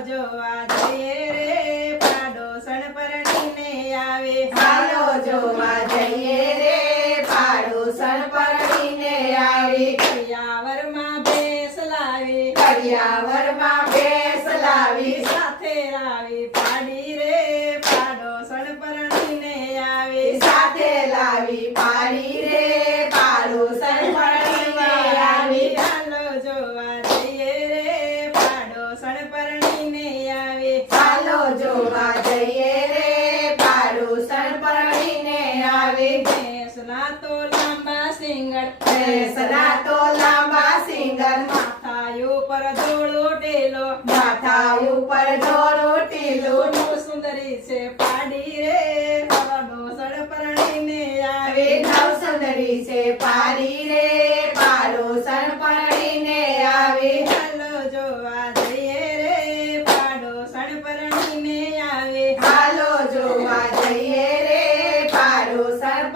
જોવા જઈએ રે પાડોસણ પરણીને આવે હાલો જોવા જઈએ રે પાડોસણ પરણીને આવી કરિયાવરમાં ભેંસ લાવી કરિયાવરમાં ભેંસ લાવી સાથે લાવી પાડી રે પાડોસણ પરણીને આવે સાથે લાવી પાડી રે પાડોસણ પરણીને આવી હાલો જોવા જઈએ રે પાડોસણ પરણીને આવે હાલો જોવા જઈએ રે પાડોસણ પરણીને આવી ભેંસના તો લાંબા સિંગર ભેંસના તો લાંબા સિંગર માથા ઉપર ધોળો ટેલો માથા ઉપર ધોળું ટીલું બહુ સુંદરી છે પાડી રે પાડોસણ પરણીને આવે નવ સુંદરી છે પાડી રે પાડોસણ પરણીને આવી હાલો જોવા જઈએ રે પાડોસણ પરણીને આવે હાલો જોવા જઈએ રે પાડોસણ